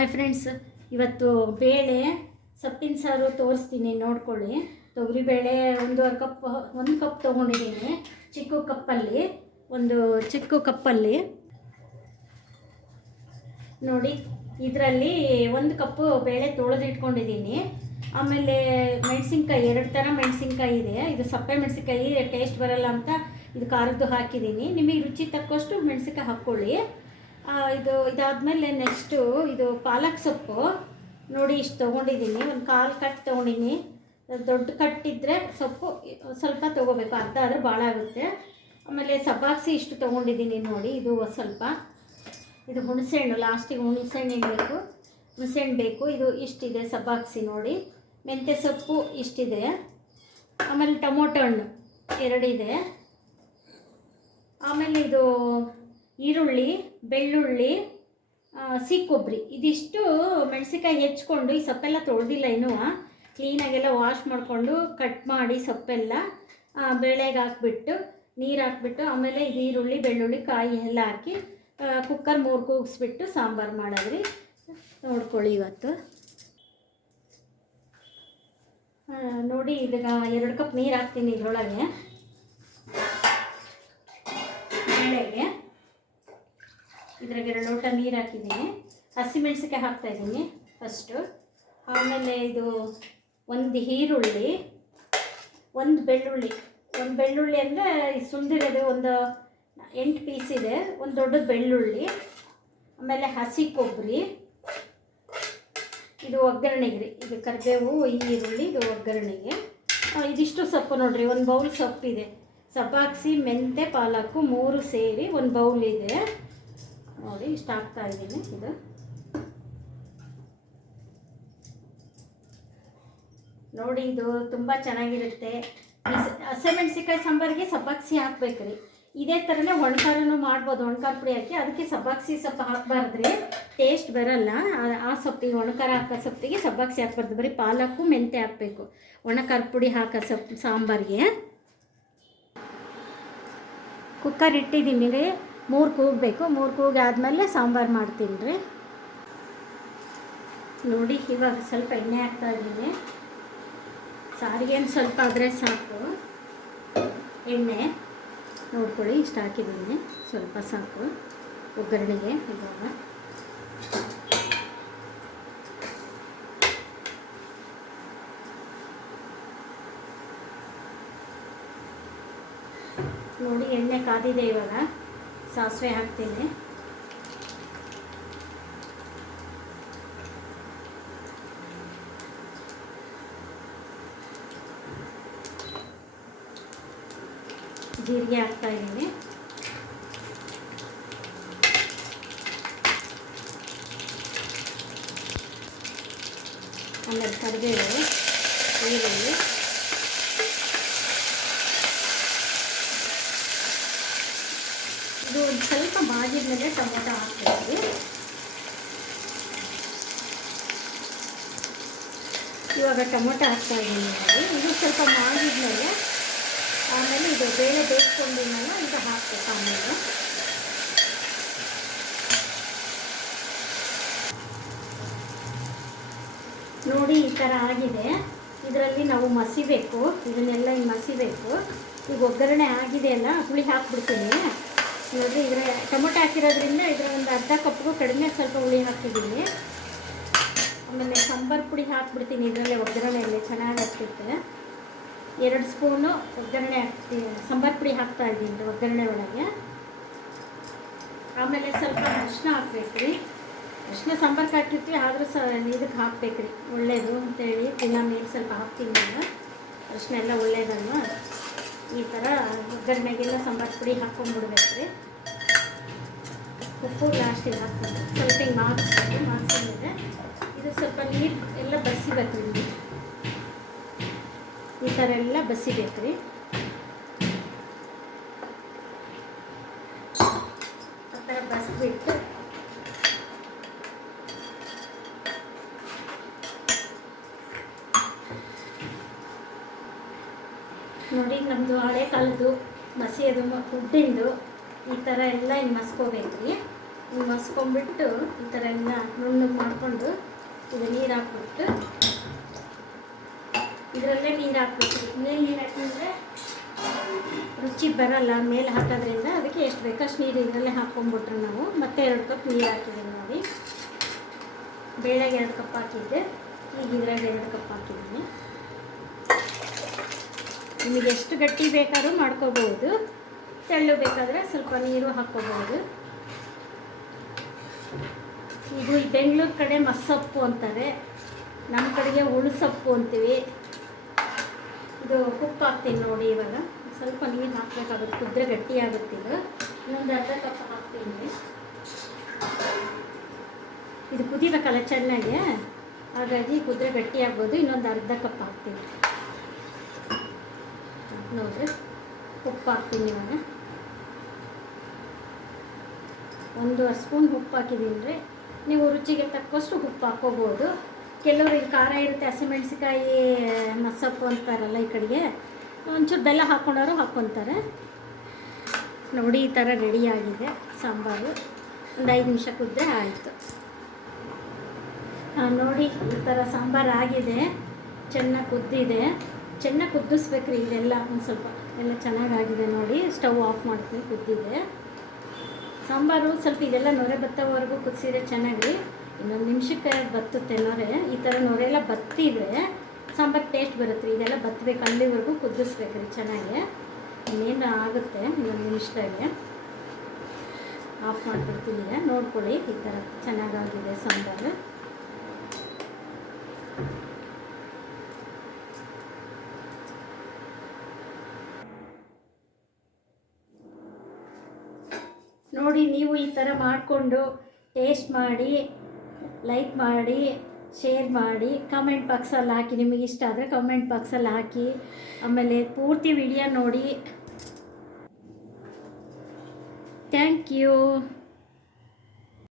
Hi friends ಇವತ್ತು ಬೇಳೆ, ಸೊಪ್ಪಿನ ಸಾರು ತೋರಿಸ್ತೀನಿ, ನೋಡ್ಕೊಳ್ಳಿ. ತೊಗರಿಬೇಳೆ ಒಂದೂವರೆ ಕಪ್ ಒಂದು ಕಪ್ ತೊಗೊಂಡಿದ್ದೀನಿ, ಚಿಕ್ಕ ಕಪ್ಪಲ್ಲಿ, ಒಂದು ಚಿಕ್ಕ ಕಪ್ಪಲ್ಲಿ. ನೋಡಿ, ಇದರಲ್ಲಿ ಒಂದು ಕಪ್ಪು ಬೇಳೆ ತೊಳೆದು ಇಟ್ಕೊಂಡಿದ್ದೀನಿ. ಆಮೇಲೆ ಮೆಣಸಿನ್ಕಾಯಿ, ಎರಡು ಥರ ಮೆಣಸಿನ್ಕಾಯಿ ಇದೆ. ಇದು ಸಪ್ಪೆ ಮೆಣಸಿನ್ಕಾಯಿ ಟೇಸ್ಟ್ ಬರಲ್ಲ ಅಂತ ಇದು ಖಾರದ್ದು ಹಾಕಿದ್ದೀನಿ. ನಿಮಗೆ ರುಚಿ ತಕ್ಕಷ್ಟು ಮೆಣಸಿನ್ಕಾಯಿ ಹಾಕ್ಕೊಳ್ಳಿ. ಇದು ಇದಾದಮೇಲೆ ನೆಕ್ಸ್ಟು ಇದು ಪಾಲಕ್ ಸೊಪ್ಪು. ನೋಡಿ ಇಷ್ಟು ತೊಗೊಂಡಿದ್ದೀನಿ. ಒಂದು ಕಾಲು ಕಟ್ ತೊಗೊಂಡಿನಿ. ದೊಡ್ಡ ಕಟ್ಟಿದ್ರೆ ಸೊಪ್ಪು ಸ್ವಲ್ಪ ತೊಗೋಬೇಕು. ಅರ್ಧ ಆದರೆ ಭಾಳ ಆಗುತ್ತೆ. ಆಮೇಲೆ ಸಬ್ಬಾಕ್ಸಿ ಇಷ್ಟು ತೊಗೊಂಡಿದ್ದೀನಿ ನೋಡಿ. ಇದು ಸ್ವಲ್ಪ. ಇದು ಹುಣಸೆಹಣ್ಣು. ಲಾಸ್ಟಿಗೆ ಹುಣಸೆಹಣ್ಣು ಬೇಕು. ಹುಣಸೆಹಣ್ಣು ಬೇಕು. ಇದು ಇಷ್ಟಿದೆ ಸಬ್ಬಾಕ್ಸಿ ನೋಡಿ. ಮೆಂತ್ಯ ಸೊಪ್ಪು ಇಷ್ಟಿದೆ. ಆಮೇಲೆ ಟೊಮೊಟೊ ಹಣ್ಣು. ಎರಡಿದೆ ಆಮೇಲೆ ಇದು ಈರುಳ್ಳಿ, ಬೆಳ್ಳುಳ್ಳಿ ಕೊಬ್ಬರಿ ಇದಿಷ್ಟು ಮೆಣಸಿನ್ಕಾಯಿ ಹೆಚ್ಕೊಂಡು ಈ ಸೊಪ್ಪೆಲ್ಲ ತೊಳೆದಿಲ್ಲ ಇನ್ನೂ. ಕ್ಲೀನಾಗೆಲ್ಲ ವಾಶ್ ಮಾಡಿಕೊಂಡು ಕಟ್ ಮಾಡಿ ಸೊಪ್ಪೆಲ್ಲ ಬೇಳೆಗೆ ಹಾಕ್ಬಿಟ್ಟು, ನೀರು ಹಾಕ್ಬಿಟ್ಟು, ಆಮೇಲೆ ಇದು ಈರುಳ್ಳಿ, ಬೆಳ್ಳುಳ್ಳಿ, ಕಾಯಿ ಎಲ್ಲ ಹಾಕಿ ಕುಕ್ಕರ್ ಮೂರು ಕೂಗಿಸ್ಬಿಟ್ಟು ಸಾಂಬಾರು ಮಾಡಿದ್ರಿ. ನೋಡ್ಕೊಳ್ಳಿ ಇವತ್ತು. ನೋಡಿ ಇದೀಗ ಎರಡು ಕಪ್ ನೀರು ಹಾಕ್ತೀನಿ ಇದರೊಳಗೆ. ಇದ್ರಾಗ ಎರಡು ಲೋಟ ನೀರು ಹಾಕಿದ್ದೀನಿ. ಹಸಿಮೆಣಸಿಕಾಯಿ ಹಾಕ್ತಾ ಇದ್ದೀನಿ ಫಸ್ಟು ಆಮೇಲೆ ಇದು ಒಂದು ಈರುಳ್ಳಿ, ಒಂದು ಬೆಳ್ಳುಳ್ಳಿ. ಒಂದು ಬೆಳ್ಳುಳ್ಳಿ ಅಂದರೆ ಸುಂದಿರೋದು ಒಂದು ಎಂಟು ಪೀಸ್ ಇದೆ, ಒಂದು ದೊಡ್ಡ ಬೆಳ್ಳುಳ್ಳಿ, ಆಮೇಲೆ ಹಸಿ ಕೊಬ್ಬರಿ. ಇದು ಒಗ್ಗರಣೆಗೆ ರೀ ಇದು ಕರಿಬೇವು, ಈರುಳ್ಳಿ, ಇದು ಒಗ್ಗರಣೆಗೆ. ಇದಿಷ್ಟು ಸೊಪ್ಪು ನೋಡ್ರಿ, ಒಂದು ಬೌಲ್ ಸೊಪ್ಪಿದೆ. ಸಬ್ಬಾಕ್ಸಿ ಮೆಂತೆ ಪಾಲಕು ಮೂರು ಸೇರಿ ಒಂದು ಬೌಲ್ ಇದೆ. ನೋಡಿ, ಇಷ್ಟ ಆಗ್ತಾ ಇದ್ದೀನಿ ಇದು. ನೋಡಿ, ಇದು ತುಂಬ ಚೆನ್ನಾಗಿರುತ್ತೆ. ಹಸಿಮೆಣ್ಸಿಕಾಯಿ ಸಾಂಬಾರಿಗೆ ಸಬ್ಬಾಕ್ಸಿ ಹಾಕ್ಬೇಕ್ರಿ ಇದೇ ಥರನೇ ಒಣಕಾರನು ಮಾಡ್ಬೋದು, ಒಣಕಾರ ಪುಡಿ ಹಾಕಿ. ಅದಕ್ಕೆ ಸಬ್ಬಾಕ್ಸಿ ಸೊಪ್ಪು ಹಾಕ್ಬಾರ್ದ್ರಿ. ಟೇಸ್ಟ್ ಬರಲ್ಲ. ಆ ಸೊಪ್ಪಿಗೆ, ಒಣಕಾರ ಹಾಕೋ ಸೊಪ್ಪಿಗೆ ಸಬ್ಬಾಕ್ಸಿ ಹಾಕ್ಬಾರ್ದು. ಬರೀ ಪಾಲಕ್ಕು ಮೆಂತೆ ಹಾಕಬೇಕು. ಒಣಕಾರ ಪುಡಿ ಹಾಕೋ ಸೊಪ್ಪು, ಸಾಂಬಾರಿಗೆ. ಕುಕ್ಕರ್ ಇಟ್ಟಿದ್ದೀನಿ ರೀ. ಮೂರು ಕೂಗಬೇಕು ಮೂರು ಕೂಗಾದಮೇಲೆ ಸಾಂಬಾರು ಮಾಡ್ತೀನಿ ರೀ. ನೋಡಿ, ಇವಾಗ ಸ್ವಲ್ಪ ಎಣ್ಣೆ ಹಾಕ್ತಾ ಇದ್ದೀನಿ. ಸಾರಿಗೆ ಸ್ವಲ್ಪ ಆದರೆ ಸಾಕು. ಎಣ್ಣೆ ನೋಡ್ಕೊಳ್ಳಿ, ಇಷ್ಟು ಹಾಕಿದ್ದೀನಿ. ಸ್ವಲ್ಪ ಸಾಕು ಒಗ್ಗರಣೆಗೆ ಇವಾಗ. ನೋಡಿ, ಎಣ್ಣೆ ಕಾದಿದೆ ಇವಾಗ. ಸಾಸಿವೆ ಹಾಕ್ತೀನಿ. ಜೀರಿಗೆ ಹಾಕ್ತಾ ಇದ್ದೀನಿ. ಆಮೇಲೆ ಕರಿಬೇವು ಈರುಳ್ಳಿ. ಇದು ಒಂದು ಸ್ವಲ್ಪ ಬಾಜಿದ್ಮೇಲೆ ಟೊಮೊಟೊ ಹಾಕ್ತೀವಿ ಇವಾಗ ಟೊಮೊಟೊ ಹಾಕ್ತಾ ಇದ್ದೀನಿ ನೋಡಿ. ಇದು ಸ್ವಲ್ಪ ಮಾಡಿದ್ಮೇಲೆ ಆಮೇಲೆ ಇದು ಬೇಳೆ ಬೇಯಿಸ್ಕೊಂಡಿದ್ಮೇಲೆ ಇದು ಹಾಕ್ಬೇಕು ಆಮೇಲೆ. ನೋಡಿ ಈ ಥರ ಆಗಿದೆ. ಇದರಲ್ಲಿ ನಾವು ಮಸಿಬೇಕು. ಇದನ್ನೆಲ್ಲ ಹಿಂಗೆ ಮಸಿಬೇಕು. ಈಗ ಒಗ್ಗರಣೆ ಆಗಿದೆ ಅಲ್ಲ, ಹುಳಿ ಹಾಕ್ಬಿಡ್ತೀನಿ. ನೋಡಿರಿ ಇದರ ಟೊಮೊಟೊ ಹಾಕಿರೋದ್ರಿಂದ ಇದರ ಒಂದು ಅರ್ಧ ಕಪ್ಗೂ ಕಡಿಮೆ ಸ್ವಲ್ಪ ಹುಳಿ ಹಾಕಿದ್ದೀನಿ. ಆಮೇಲೆ ಸಾಂಬಾರು ಪುಡಿ ಹಾಕ್ಬಿಡ್ತೀನಿ ಇದರಲ್ಲೇ ಒಗ್ಗರಣೆಯಲ್ಲಿ, ಚೆನ್ನಾಗಿ ಆಗ್ತಿರುತ್ತೆ. ಎರಡು ಸ್ಪೂನು ಒಗ್ಗರಣೆ ಹಾಕ್ತೀನಿ ಸಾಂಬಾರು ಪುಡಿ ಹಾಕ್ತಾ ಇದ್ದೀನಿ ಒಗ್ಗರಣೆ ಒಳಗೆ. ಆಮೇಲೆ ಸ್ವಲ್ಪ ಅರಿಶಿನ ಹಾಕ್ಬೇಕ್ರಿ. ಅರಿಶಿನ ಸಾಂಬಾರ್ಗೆ ಹಾಕಿರ್ತೀವಿ ಆದರೂ ಸ ಇದಕ್ಕೆ ಹಾಕ್ಬೇಕು ರೀ ಒಳ್ಳೆಯದು ಅಂತೇಳಿ, ದಿನ ನೀರು ಸ್ವಲ್ಪ ಹಾಕ್ತೀನಿ ನಾನು. ಅರಿಶಿನ ಎಲ್ಲ ಒಳ್ಳೇದಲ್ವ? ಈ ಥರ ಒಗ್ಗರಣೆಗೆಲ್ಲ ಸಾಂಬಾರು ಪುಡಿ ಹಾಕ್ಕೊಂಡ್ಬಿಡ್ಬೇಕು ರೀ ಉಪ್ಪು ಲಾಸ್ಟಿಗೆ ಹಾಕ್ತೀನಿ ಸ್ವಲ್ಪ ಹಿಂಗೆ ಮಾಡಿ ಮಾಗಿಸಿದ್ರೆ ಇದು ಸ್ವಲ್ಪ ನೀರು ಎಲ್ಲ ಬಸಿಬೇಕು ನಿಮಗೆ ಈ ಥರ ಎಲ್ಲ ಬಸಿಬೇಕು ರೀ ಆ ಥರ ಬಸ್ಬಿಟ್ಟು ನೋಡಿ ನಮ್ಮದು ಹಳೆ ಕಾಲದ್ದು ಮಸಿಯೋದು ಫುಡ್ಡಿಂದು ಈ ಥರ ಎಲ್ಲ ಇನ್ನು ಮಸ್ಕೋಬೇಕು. ಹಿಂಗೆ ಮಸ್ಕೊಂಡ್ಬಿಟ್ಟು ಈ ಥರ ಎಲ್ಲ ನುಣ್ಣು ಮಾಡಿಕೊಂಡು ಇದು ನೀರು ಹಾಕ್ಬಿಟ್ಟು, ಇದರಲ್ಲೇ ನೀರು ಹಾಕ್ಬೇಕು ಇನ್ನೇನು ನೀರು ಹಾಕಿದ್ರೆ ರುಚಿ ಬರಲ್ಲ ಮೇಲೆ ಹಾಕೋದ್ರಿಂದ ಅದಕ್ಕೆ ಎಷ್ಟು ಬೇಕಷ್ಟು ನೀರು ಇದರಲ್ಲೇ ಹಾಕ್ಕೊಂಬಿಟ್ರು ನಾವು. ಮತ್ತೆ ಎರಡು ಕಪ್ ನೀರು ಹಾಕಿದ್ದೀವಿ ನೋಡಿ. ಬೇಳೆಗೆ ಎರಡು ಕಪ್ ಹಾಕಿದ್ದೆ, ಈಗ ಇದ್ರಾಗ ಎರಡು ಕಪ್ ಹಾಕಿದ್ದೀನಿ ನಿಮಗೆ ಎಷ್ಟು ಗಟ್ಟಿ ಬೇಕಾದ್ರೂ ಮಾಡ್ಕೋಬಹುದು. ತೆಳ್ಳು ಬೇಕಾದರೆ ಸ್ವಲ್ಪ ನೀರು ಹಾಕ್ಕೋಬಹುದು ಇದು ಬೆಂಗಳೂರು ಕಡೆ ಮಸ್ಸೊಪ್ಪು ಅಂತಾರೆ. ನಮ್ಮ ಕಡೆಗೆ ಉಳುಸೊಪ್ಪು ಅಂತೀವಿ. ಇದು ಉಪ್ಪು ಹಾಕ್ತೀನಿ ನೋಡಿ ಇವಾಗ. ಸ್ವಲ್ಪ ನೀರು ಹಾಕಬೇಕಾಗುತ್ತೆ. ಕುದ್ರೆ ಗಟ್ಟಿ ಆಗುತ್ತೆ ಇದು. ಇನ್ನೊಂದು ಅರ್ಧ ಕಪ್ ಹಾಕ್ತೀನಿ. ಇದು ಕುದಿಬೇಕಲ್ಲ ಚೆನ್ನಾಗಿ. ಹಾಗಾಗಿ ಕುದ್ರೆ ಗಟ್ಟಿ ಆಗ್ಬೋದು ಇನ್ನೊಂದು ಅರ್ಧ ಕಪ್ ಹಾಕ್ತೀನಿ. ನೋಡಿರಿ ಉಪ್ಪು ಹಾಕ್ತೀನಿ ಇವಾಗ ಒಂದೂವರೆ ಸ್ಪೂನ್ ಉಪ್ಪು ಹಾಕಿದ್ದೀನಿ ರೀ ನೀವು ರುಚಿಗೆ ತಕ್ಕಷ್ಟು ಉಪ್ಪು ಹಾಕ್ಕೋಬೋದು. ಕೆಲವ್ರಿಗೆ ಖಾರ ಇರುತ್ತೆ ಹಸಿಮೆಣ್ಸಿಕಾಯಿ ಮಸಪ್ಪು ಅಂತಾರಲ್ಲ ಈ ಕಡೆಗೆ, ಒಂಚೂರು ಬೆಲ್ಲ ಹಾಕ್ಕೊಂಡವರು ಹಾಕ್ಕೊತಾರೆ. ನೋಡಿ, ಈ ಥರ ರೆಡಿಯಾಗಿದೆ ಸಾಂಬಾರು. ಒಂದು ಐದು ನಿಮಿಷ ಕುದ್ದೆ ಆಯಿತು. ನೋಡಿ, ಈ ಥರ ಸಾಂಬಾರು ಆಗಿದೆ ಚೆನ್ನಾಗಿ ಕುದ್ದಿದೆ. ಚೆನ್ನಾಗಿ ಕುದಿಸ್ಬೇಕ್ರಿ ಇದೆಲ್ಲ ಒಂದು ಸ್ವಲ್ಪ. ಎಲ್ಲ ಚೆನ್ನಾಗಾಗಿದೆ ನೋಡಿ. ಸ್ಟವ್ ಆಫ್ ಮಾಡ್ತೀನಿ ಕುದ್ದಿದೆ. ಸಾಂಬಾರು ಸ್ವಲ್ಪ ಇದೆಲ್ಲ ನೊರೆ ಬತ್ತವರೆಗೂ ಕುದಿಸಿದ್ರೆ ಚೆನ್ನಾಗಿ ಇನ್ನೊಂದು ನಿಮಿಷಕ್ಕೆ ಬತ್ತುತ್ತೆ ನೊರೆ. ಈ ಥರ ನೊರೆ ಎಲ್ಲ ಬತ್ತಿದ್ರೆ ಸಾಂಬಾರು ಟೇಸ್ಟ್ ಬರುತ್ತೆ ರೀ. ಇದೆಲ್ಲ ಬತ್ತಬೇಕು ಅಲ್ಲಿವರೆಗೂ ಕುದಿಸ್ಬೇಕ್ರಿ ಚೆನ್ನಾಗಿ. ಇನ್ನೇನು ಆಗುತ್ತೆ? ಇನ್ನೊಂದು ನಿಮಿಷದಾಗೆ ಆಫ್ ಮಾಡಿಬಿಡ್ತೀನಿ ನೋಡ್ಕೊಳ್ಳಿ ಈ ಥರ ಚೆನ್ನಾಗಾಗಿದೆ ಸಾಂಬಾರು. ನೋಡಿ ನೀವು ಈ ಥರ ಮಾಡಿಕೊಂಡು ಟೇಸ್ಟ್ ಮಾಡಿ, ಲೈಕ್ ಮಾಡಿ, ಶೇರ್ ಮಾಡಿ, ಕಮೆಂಟ್ ಬಾಕ್ಸಲ್ಲಿ ಹಾಕಿ, ನಿಮಗೆ ಇಷ್ಟ ಆದರೆ ಕಮೆಂಟ್ ಬಾಕ್ಸಲ್ಲಿ ಹಾಕಿ, ಆಮೇಲೆ ಪೂರ್ತಿ ವಿಡಿಯೋ ನೋಡಿ. Thank you.